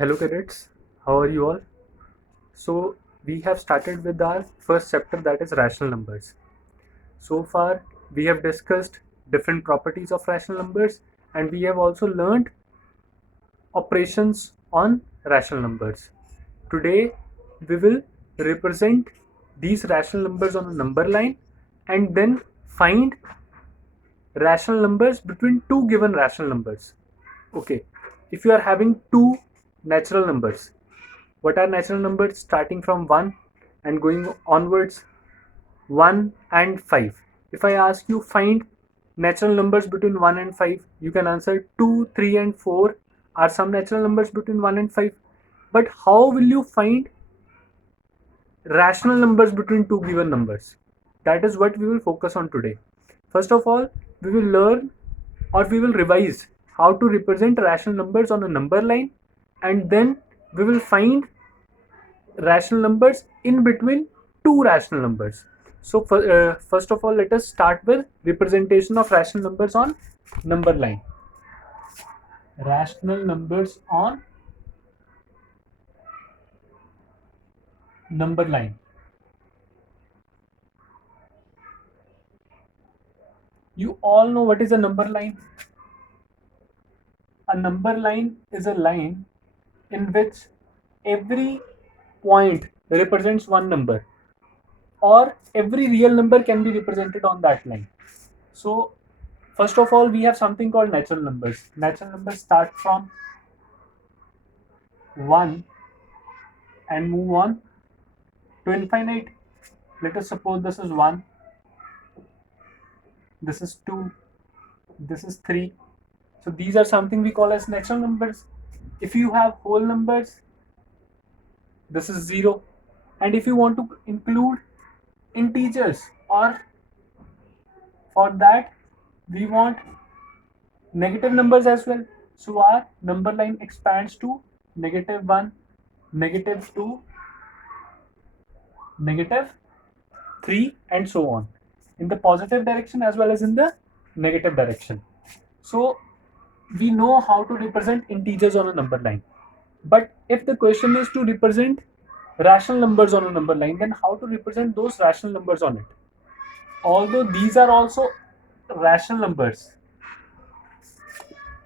Hello cadets, how are you all? So we have started with our first chapter, that is rational numbers. So far we have discussed different properties of rational numbers, and we have also learned operations on rational numbers. Today we will represent these rational numbers on a number line and then find rational numbers between two given rational numbers. Okay, if you are having two natural numbers, what are natural numbers starting from 1 and going onwards? 1 and 5. If I ask you find natural numbers between 1 and 5, you can answer 2, 3 and 4 are some natural numbers between 1 and 5. But how will you find rational numbers between two given numbers? That is what we will focus on today. First of all, we will learn or we will revise how to represent rational numbers on a number line, and then we will find rational numbers in between two rational numbers. So first of all, let us start with representation of rational numbers on number line. Rational numbers on number line. You all know what is a number line. A number line is a line in which every point represents one number, or every real number can be represented on that line. So first of all, we have something called natural numbers. Natural numbers start from 1 and move on to infinite. Let us suppose this is 1, this is 2, this is 3. So these are something we call as natural numbers. If you have whole numbers, this is 0. And if you want to include integers, or for that we want negative numbers as well, so our number line expands to -1, -2, -3, and so on, in the positive direction as well as in the negative direction. So we know how to represent integers on a number line. But if the question is to represent rational numbers on a number line, then how to represent those rational numbers on it? Although these are also rational numbers,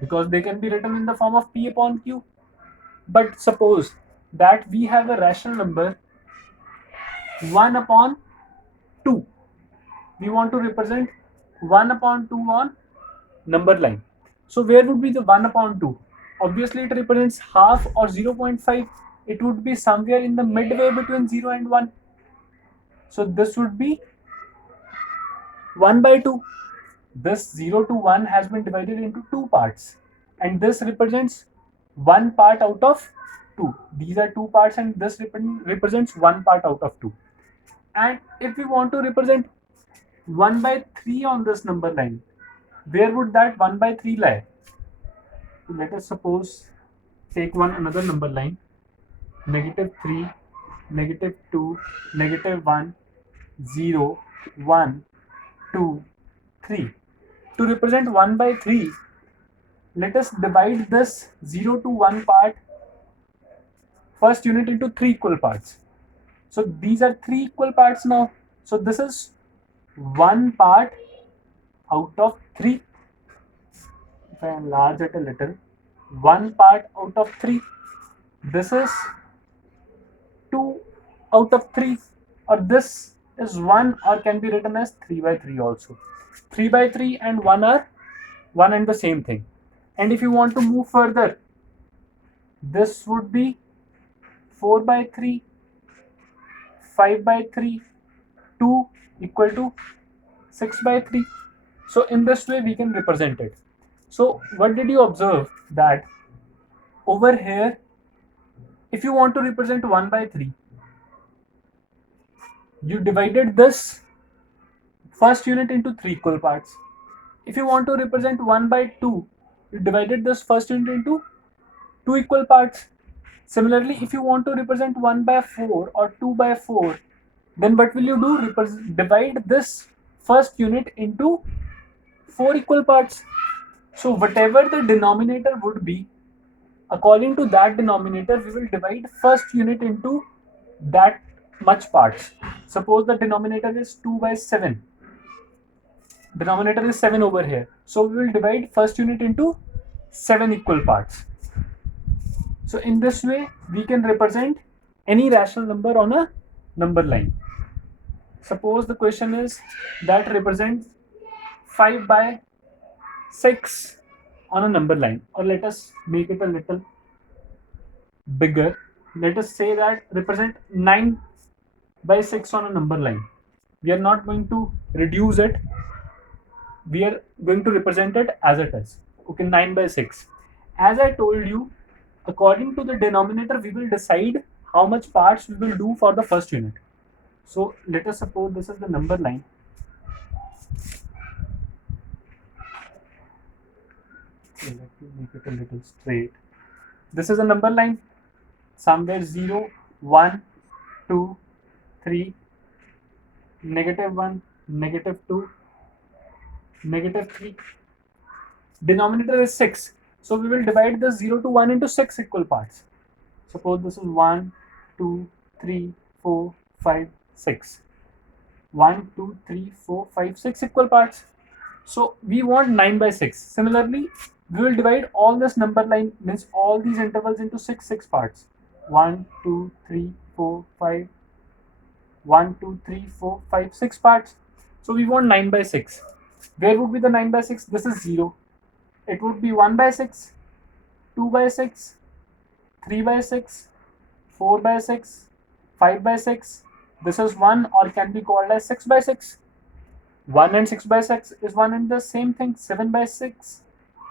because they can be written in the form of P upon Q. But suppose that we have a rational number 1 upon 2. We want to represent 1 upon 2 on number line. So where would be the 1 upon 2? Obviously it represents half or 0.5. It would be somewhere in the midway between 0 and 1. So this would be 1 by 2. This 0 to 1 has been divided into two parts, and this represents one part out of 2. These are two parts, and this represents one part out of 2. And if we want to represent 1 by 3 on this number line, where would that 1 by 3 lie? Let us suppose take another number line, -3, -2, -1, 0, 1, 2, 3. To represent 1 by 3, let us divide this 0 to 1 part, first unit, into 3 equal parts. So these are 3 equal parts now. So this is 1 part out of 3. If I enlarge it a little, 1 part out of 3. This is 2 out of 3, or this is 1, or can be written as 3 by 3 also. 3 by 3 and 1 are one and the same thing. And if you want to move further, this would be 4 by 3, 5 by 3, 2 equal to 6 by 3. So in this way we can represent it. So what did you observe? That over here, if you want to represent 1 by 3, you divided this first unit into 3 equal parts. If you want to represent 1 by 2, you divided this first unit into 2 equal parts. Similarly, if you want to represent 1 by 4 or 2 by 4, then what will you do? Divide this first unit into 4 equal parts. So whatever the denominator would be, According to that denominator, we will divide first unit into that much parts. Suppose the denominator is 2 by 7. Denominator is 7 over here. So we will divide first unit into 7 equal parts. So in this way, we can represent any rational number on a number line. Suppose the question is that represents 5 by 6 on a number line, or let us make it a little bigger. Let us say that represent 9 by 6 on a number line. We are not going to reduce it, we are going to represent it as it is. Okay, 9 by 6. As I told you, according to the denominator, we will decide how much parts we will do for the first unit. So let us suppose this is the number line. Okay, let me make it a little straight. This is a number line. Somewhere 0, 1, 2, 3, -1, -2, -3. Denominator is 6. So we will divide the 0 to 1 into 6 equal parts. Suppose this is 1, 2, 3, 4, 5, 6. 1, 2, 3, 4, 5, 6 equal parts. So we want 9 by 6. Similarly, we will divide all this number line, means all these intervals, into 6 parts. 1, 2, 3, 4, 5. 1, 2, 3, 4, 5, 6 parts. So we want 9 by 6. Where would be the 9 by 6? This is 0. It would be 1 by 6, 2 by 6, 3 by 6, 4 by 6, 5 by 6. This is 1, or can be called as 6 by 6. 1 and 6 by 6 is one and the same thing. 7 by 6,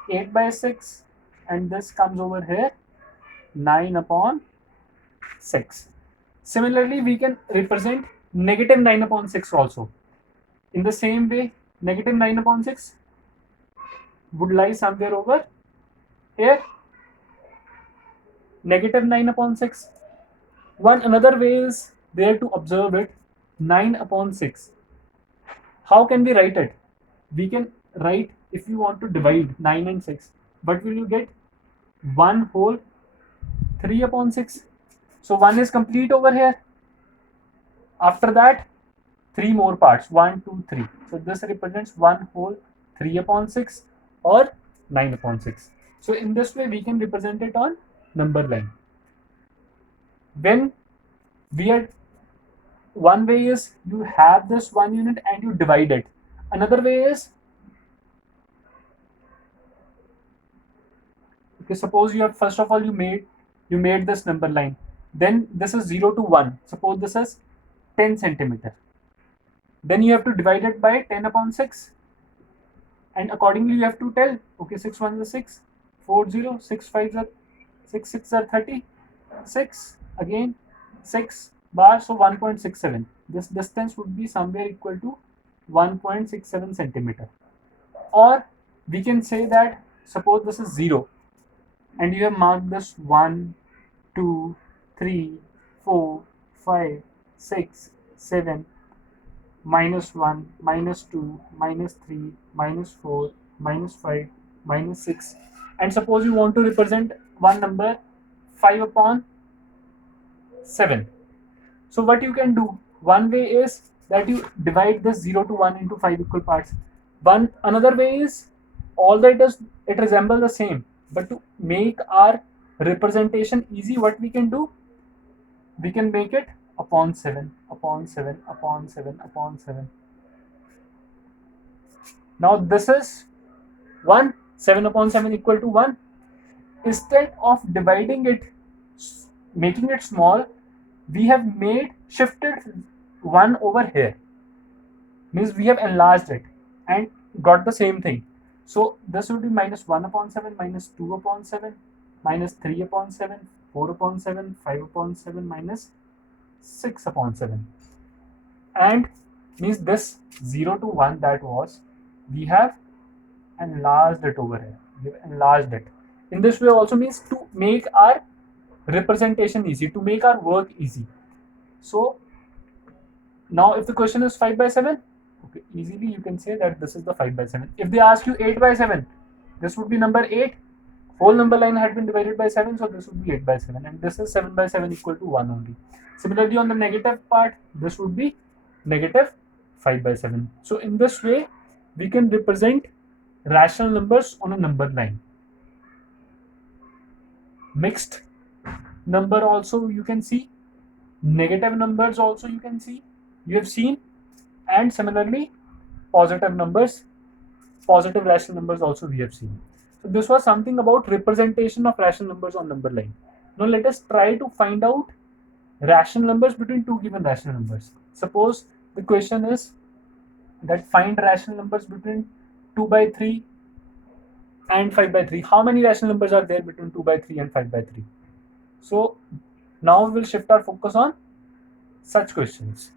8 by 6, and this comes over here 9 upon 6. Similarly, we can represent -9 upon 6 also. In the same way, -9 upon 6 would lie somewhere over here. -9 upon 6. One another way is there to observe it. 9 upon 6. How can we write it? We can write, if you want to divide 9 and 6, but will you get 1 whole 3 upon 6? So 1 is complete over here. After that, 3 more parts, 1, 2, 3. So this represents 1 whole 3 upon 6 or 9 upon 6. So in this way, we can represent it on number line. When we are, one way is you have this one unit and you divide it. Another way is, okay, suppose you have, first of all, you made this number line. Then this is 0 to 1. Suppose this is 10 centimeter. Then you have to divide it by 10 upon 6. And accordingly, you have to tell, okay, 6 1s are 6, 4 0, 6 5s are 6 6 are 30, 6 again 6 bar, so 1.67. This distance would be somewhere equal to 1.67 centimeter. Or we can say that, suppose this is 0 and you have marked this 1, 2, 3, 4, 5, 6, 7, -1, -2, -3, -4, -5, -6, and suppose you want to represent one number 5 upon 7. So what you can do, one way is that you divide this 0 to 1 into 5 equal parts. Another way is, although it resembles the same, but to make our representation easy, what we can do, we can make it upon 7, upon 7, upon 7, upon 7. Now this is 1, 7 upon 7 equal to 1. Instead of dividing it, making it small, we have shifted 1 over here. Means we have enlarged it and got the same thing. So this would be -1 upon 7, -2 upon 7, -3 upon 7, 4 upon 7, 5 upon 7, -6 upon 7. And means this 0 to 1 that was, we have enlarged it over here. We have enlarged it. In this way also means to make our representation easy, to make our work easy. So now if the question is 5 by 7, okay, easily you can say that this is the 5 by 7. If they ask you 8 by 7, this would be number 8. whole number line had been divided by 7, so this would be 8 by 7, and this is 7 by 7 equal to 1 only. Similarly, on the negative part, this would be negative 5 by 7. So in this way, we can represent rational numbers on a number line. Mixed number also you can see, negative numbers also you can see, you have seen, and similarly positive numbers, positive rational numbers also we have seen. So this was something about representation of rational numbers on number line. Now let us try to find out rational numbers between two given rational numbers. Suppose the question is that find rational numbers between 2 by 3 and 5 by 3. How many rational numbers are there between 2 by 3 and 5 by 3? So now we will shift our focus on such questions.